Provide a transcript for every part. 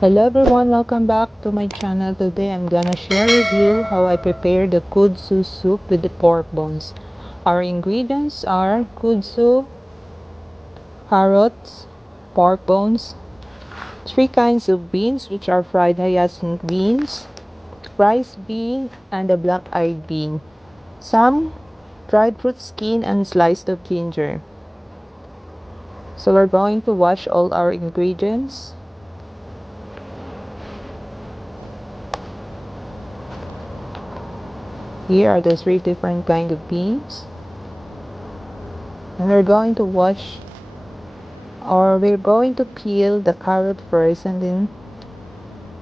Hello everyone, welcome back to my channel. Today I'm gonna share with you how I prepare the kudzu soup with the pork bones. Our ingredients are kudzu, carrots, pork bones, three kinds of beans which are fried hyacinth beans, rice bean, and a black-eyed bean, some dried fruit skin and sliced of ginger. So we're going to wash all our ingredients. Here are the three different kind of beans. And we're going to peel the carrot first, and then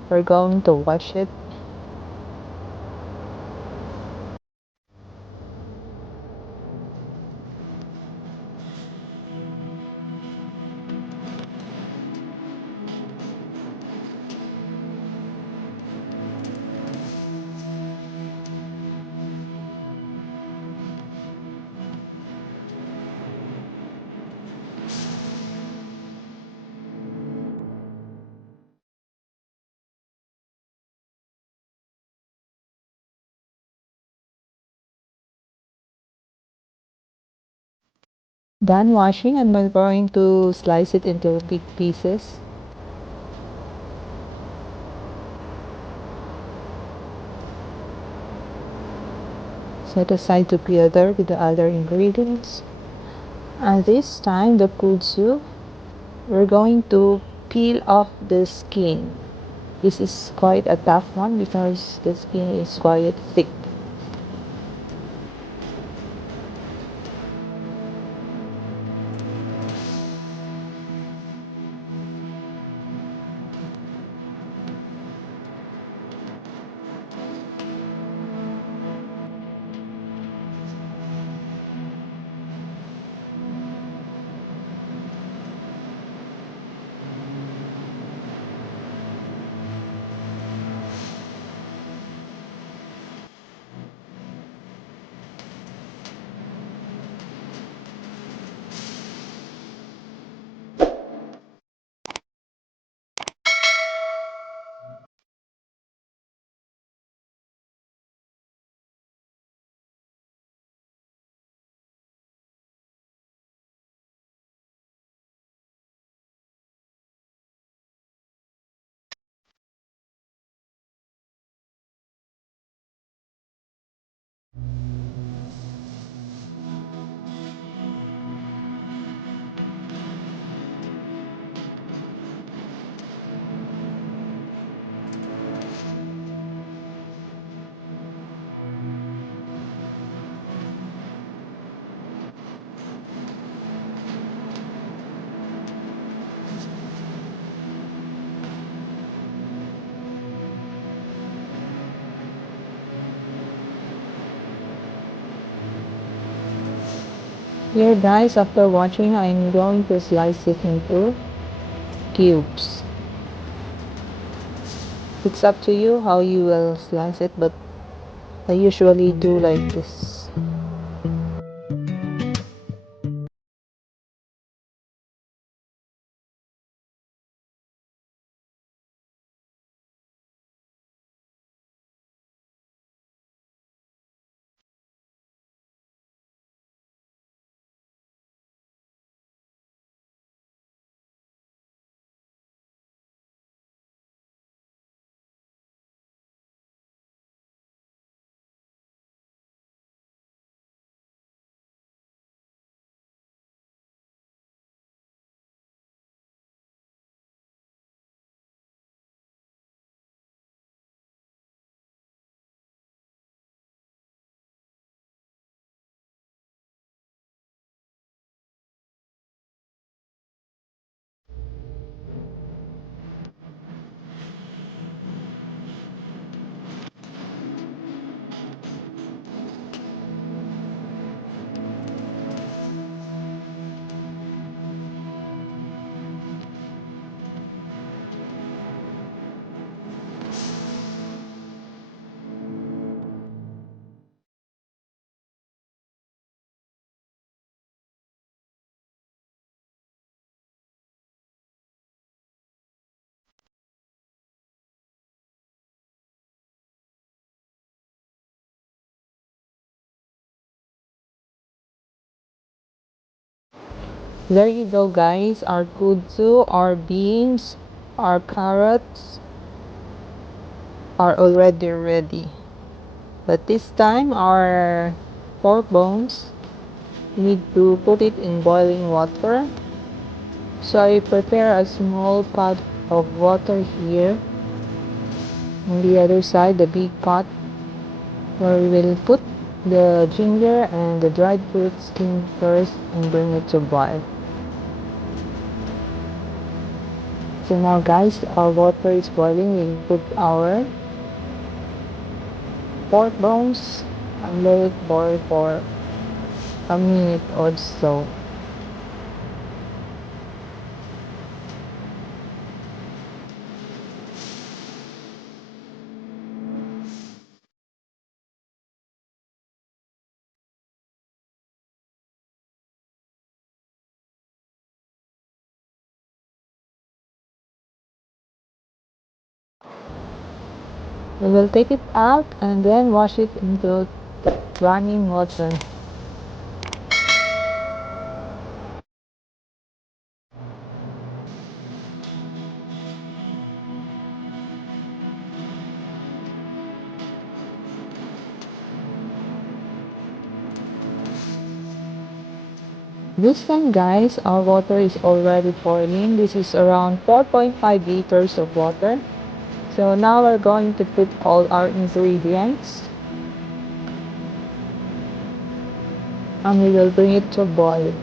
we're going to wash it. Done washing, and we're going to slice it into big pieces. Set aside together with the other ingredients. And this time the kudzu, we're going to peel off the skin. This is quite a tough one because the skin is quite thick. Here guys, after watching, I'm going to slice it into cubes. It's up to you how you will slice it, but I usually do like this. There you go, guys. Our kudzu, our beans, our carrots are already ready. But this time, our pork bones need to put it in boiling water. So I prepare a small pot of water here. On the other side, the big pot where we will put the ginger and the dried fruit skin first and bring it to boil. So now, guys, our water is boiling. We put our pork bones and let it boil for a minute or so. We will take it out and then wash it into running water. This time, guys, our water is already boiling. This is around 4.5 liters of water. So now we're going to put all our ingredients and we will bring it to boil.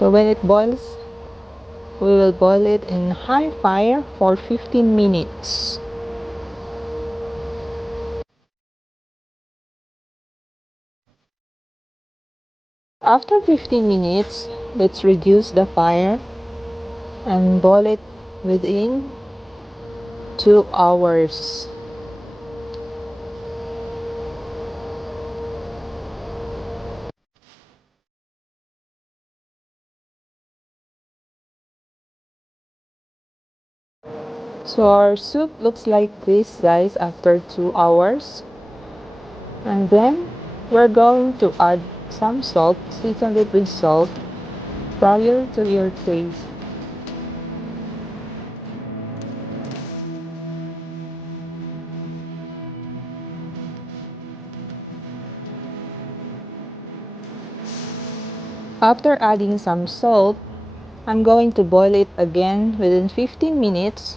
So when it boils, we will boil it in high fire for 15 minutes. After 15 minutes, let's reduce the fire and boil it within 2 hours. So our soup looks like this, guys, after 2 hours. And then we're going to add some salt, season it with salt prior to your taste. After adding some salt, I'm going to boil it again within 15 minutes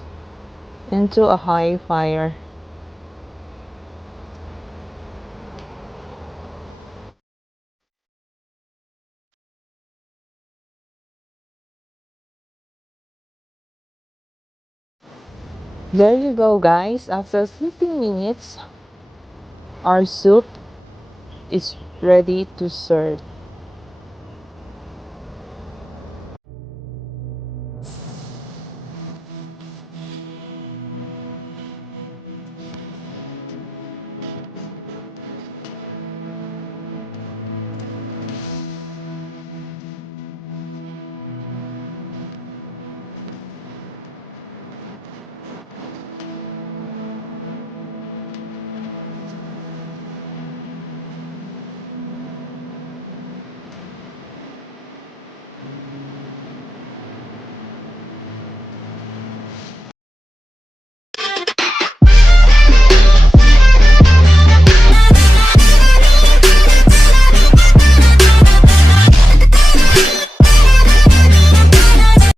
into a high fire. There you go, guys. After 15 minutes, our soup is ready to serve.